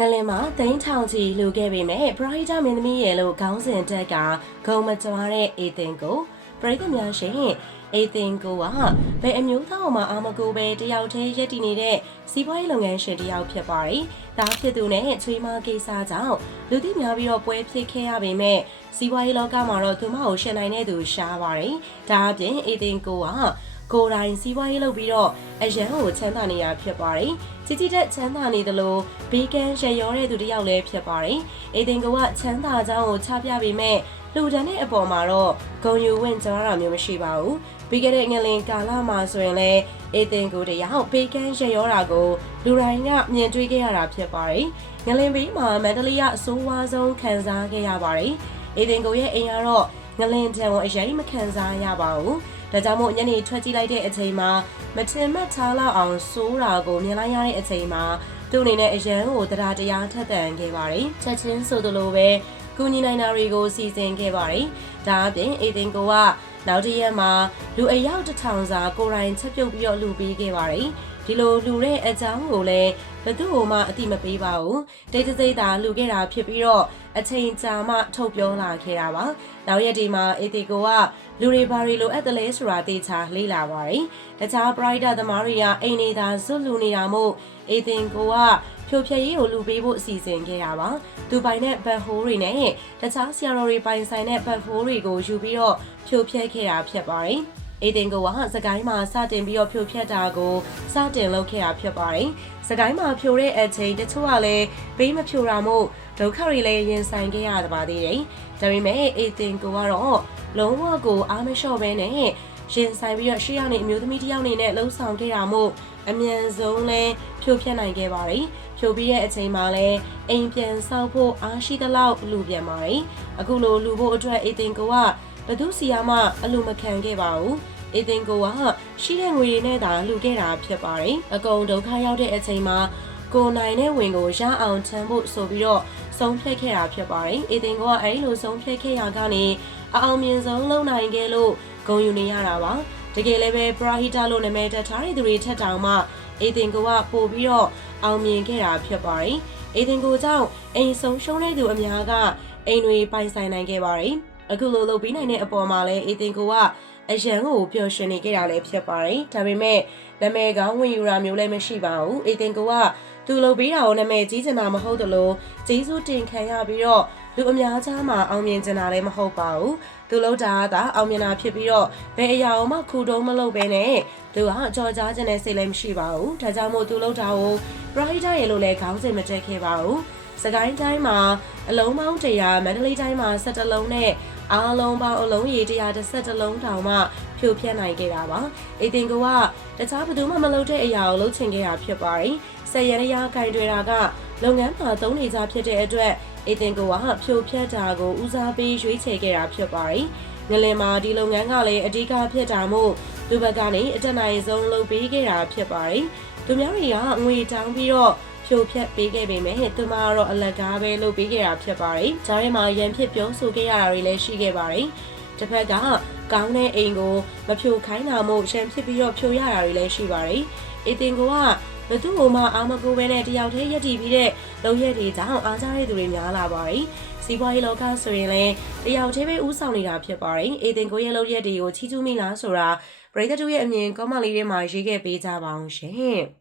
ငလင်မှာတိန်းထောင်ချီလူခဲ့ပေမဲ့ပရိုက်တာမင်းသမီးရဲ့လို့ခေါင်းစဉ်တက်ကဂုံမကြွားတဲ့အေသင်ကိုပရိသတ်များရှင်အေသင်ကိုကဘယ်အမျိုးသားမှအာမကိုပဲတယောက်တည်းရက်တည်နေတဲ့စီးပွားရေးလုပ်ငန်းရှင်တယောက်ဖြစ်ပါတယ်။ဒါဖြစ်သူနဲ့ချွေးမကိစ္စကြောင့်လူသိများပြီးတော့ပွဲဖြစ်ခဲ့ရပေမဲ့စီးပွားရေးလောကမှာတော့သူမကိုရှင်နိုင်တဲ့သူရှားပါတယ်။ဒါအပြင်အေသင်ကိုက ကိုယ်တိုင်စီးပွားရေးလုပ်ပြီးတော့အရန်ကိုချမ်းသာနေရဖြစ်ပါတယ်။ကြီးကြီးတက်ချမ်းသာနေသလိုဘေးကန်းရရောတဲ့သူတစ်ယောက်လည်းဖြစ်ပါတယ်။အေသင်ကကချမ်းသာကြောင်းကိုချပြပေမဲ့လူတန်းတဲ့အပေါ်မှာတော့ဂုံယူဝင်ကြတာမျိုးမရှိပါဘူး။ပြီးခဲ့တဲ့ငလင်ကာလမှာဆိုရင်လည်းအေသင်ကိုတယောက်ဘေးကန်းရရောတာကိုလူတိုင်းကမြင်တွေ့ခဲ့ရတာဖြစ်ပါတယ်။ငလင်ဘေးမှာမန္တလေးကအဆိုးဝါးဆုံးခံစားခဲ့ရပါတယ်။အေသင်ကိုရဲ့အိမ်ကတော့ ငလင်တံကိုအရင်မခံစားရပါဘူး။ဒါကြောင့်မို့ညနေထွက်ကြည့်လိုက်တဲ့အချိန်မှာမထင်မှတ်ထားလောက်အောင်စိုးတာကိုမြင်လိုက်ရတဲ့အချိန်မှာသူ့အနေနဲ့အရန်ကိုတရားတရားထက်သန်ခဲ့ပါတယ်။ချက်ချင်းဆိုသလိုပဲကူညီနိုင်တာတွေကိုစီစဉ်ခဲ့ပါတယ်။ဒါအပြင်အေသင်ကိုကနောက်တစ်ရက်မှာလူအယောက်တစ်ထောင်စာကိုယ်တိုင်ချက်ပြုတ်ပြီးတော့လူပေးခဲ့ပါတယ်။ ဒီလိုလူတဲ့အကြောင်းကိုလည်းဘသူ့ဟိုမှအတိမပေးပါဘူး။တိတ်တစိမ့်သာလူခဲ့တာဖြစ်ပြီးတော့အချိန်ကြာမှထုတ်ပြောလာခဲ့တာပါ။နောက်ရက်ဒီမှာအေတီကိုကလူတွေဘာတွေလိုအပ်တယ်လဲဆိုတာသိချာလေ့လာပါတယ်။တခြား brighter သမားတွေကအိမ်နေတာဇွတ်လူနေတာမို့အေတင်ကိုကဖြိုဖျက်ရေးကိုလူပေးဖို့အစီအစဉ်ခဲ့တာပါ။သူပိုင်တဲ့ဘတ်ဟိုးတွေနဲ့တခြားဆရာတော်တွေပိုင်ဆိုင်တဲ့ဘတ်ဟိုးတွေကိုယူပြီးတော့ဖြိုဖျက်ခဲ့တာဖြစ်ပါတယ်။ အေတင်ကိုကစကိုင်းမှာစတင်ပြီးတော့ဖြိုဖျက်တာကိုစတင်လုပ်ခဲ့တာဖြစ်ပါတယ်။စကိုင်းမှာဖြိုတဲ့အချိန်တချို့ကလည်းပေးမဖြိုတာမို့ဒုက္ခတွေလည်းရင်ဆိုင်ခဲ့ရတာပါသေးတယ်။ဒါပေမဲ့အေတင်ကိုကတော့လုံးဝကိုအားမလျှော့ပဲနဲ့ရင်ဆိုင်ပြီးတော့ရှေ့ရောက်နေအမျိုးသမီးတစ်ယောက်အနေနဲ့လှုပ်ဆောင်ခဲ့တာမို့အမြန်ဆုံးလဲဖြိုဖျက်နိုင်ခဲ့ပါတယ်။ဖြိုပြီးတဲ့အချိန်မှာလည်းအိမ်ပြန်ဆောက်ဖို့အားရှိသလောက်လူပြန်ပါတယ်။အခုလိုလူဖို့အတွက်အေတင်ကိုက ဘသူစီယာမှအလိုမခံခဲ့ပါဘူး။အေတင်ကိုကရှိတဲ့ငွေတွေနဲ့သာလှူခဲ့တာဖြစ်ပါတယ်။အကုန်ဒုက္ခရောက်တဲ့အချိန်မှာကိုနိုင်တဲ့ဝင်ကိုရအောင်ထမ်းဖို့ဆိုပြီးတော့ဆုံးဖြတ်ခဲ့တာဖြစ်ပါတယ်။အေတင်ကအဲ့လိုဆုံးဖြတ်ခဲ့ရကနေအအောင်မြင်ဆုံးလုပ်နိုင်ခဲ့လို့ဂုဏ်ယူနေရတာပါ။တကယ်လည်းပဲပရာဟီတာလို့နာမည်တက်ထားတဲ့သူတွေထက်တောင်မှအေတင်ကပို့ပြီးတော့အောင်မြင်ခဲ့တာဖြစ်ပါတယ်။အေတင်ကိုကြောင့်အိမ်ဆုံးရှုံးတဲ့သူအများကအိမ်တွေပိုင်ဆိုင်နိုင်ခဲ့ပါတယ်။ အခုလိုလုပ်ပြီးနိုင်တဲ့အပေါ်မှာလည်းအေတင်ကိုကအရန်ကိုပျော်ရွှင်နေခဲ့တာလည်းဖြစ်ပါတယ်။ဒါပေမဲ့နာမည်ကောင်းဝင်ယူတာမျိုးလည်းမရှိပါဘူး။အေတင်ကိုကသူလုပ်ပြီးတာကိုနာမည်ကြီးချင်တာမဟုတ်သလိုဂျေဇုတင်ခံရပြီးတော့လူအများကြားမှာအောင်မြင်ချင်တာလည်းမဟုတ်ပါဘူး။သူလုပ်တာကအောင်မြင်တာဖြစ်ပြီးတော့ဘယ်အရာမှခုတုံးမလုပ်ဘဲနဲ့သူကကြော်ကြားခြင်းနဲ့စိတ်လည်းမရှိပါဘူး။ဒါကြောင့်မို့သူလုပ်တာကိုပရိုဟိတရဲ့လို့လည်းခေါင်းစဉ်မတက်ခဲ့ပါဘူး။စကိုင်းတိုင်းမှာအလုံးပေါင်း100မန္တလေးတိုင်းမှာ17လုံးနဲ့ အားလုံးပေါင်းအလုံးရေ130လုံးတောင်မှဖြိုဖျက်နိုင်ခဲ့တာပါ။အေတင်ကတခြားဘယ်သူမှမလုပ်တဲ့အရာကိုလုပ်ချင်ခဲ့တာဖြစ်ပါတယ်။ဆက်ရရရကင်တွေတာကလုပ်ငန်းမှာသုံးနေကြဖြစ်တဲ့အတွက်အေတင်ကဖြိုဖျက်တာကိုဦးစားပေးရွေးချယ်ခဲ့တာဖြစ်ပါတယ်။ငလင်မှာဒီလုပ်ငန်းကလည်းအဓိကဖြစ်တာမို့သူဘက်ကနေအတက်နိုင်ဆုံးလုပ်ပေးခဲ့တာဖြစ်ပါတယ်။သူများတွေကငွေတောင်းပြီးတော့ ဖြိုဖျက်ပေးခဲ့ပေမဲ့သူမကတော့အလကားပဲလုပ်ပေးခဲ့တာဖြစ်ပါတယ်။ဂျားထဲမှာရန်ဖြစ်ပြောဆိုခဲ့ရတာတွေလည်းရှိခဲ့ပါတယ်။တစ်ဖက်ကကောင်းတဲ့အိမ်ကိုမဖြိုခိုင်းတာမို့ရှံဖြစ်ပြီးတော့ဖြိုရတာတွေလည်းရှိပါတယ်။အေတင်ကဘသူ့ကိုမှအာမကိုပဲနဲ့တယောက်တည်းရက်တည်ပြီးတဲ့လုံရက်တွေကြောင့်အားကြတဲ့သူတွေများလာပါတယ်။စီးပွားရေးလောကဆိုရင်လည်းတယောက်တည်းပဲဥဆောင်နေတာဖြစ်ပါတယ်။အေတင်ကိုရဲ့လုံရက်တွေကိုချီးကျူးမိလားဆိုတာပရိသတ်တို့ရဲ့အမြင်ကောမန့်လေးထဲမှာရေးခဲ့ပေးကြပါအောင်ရှင်။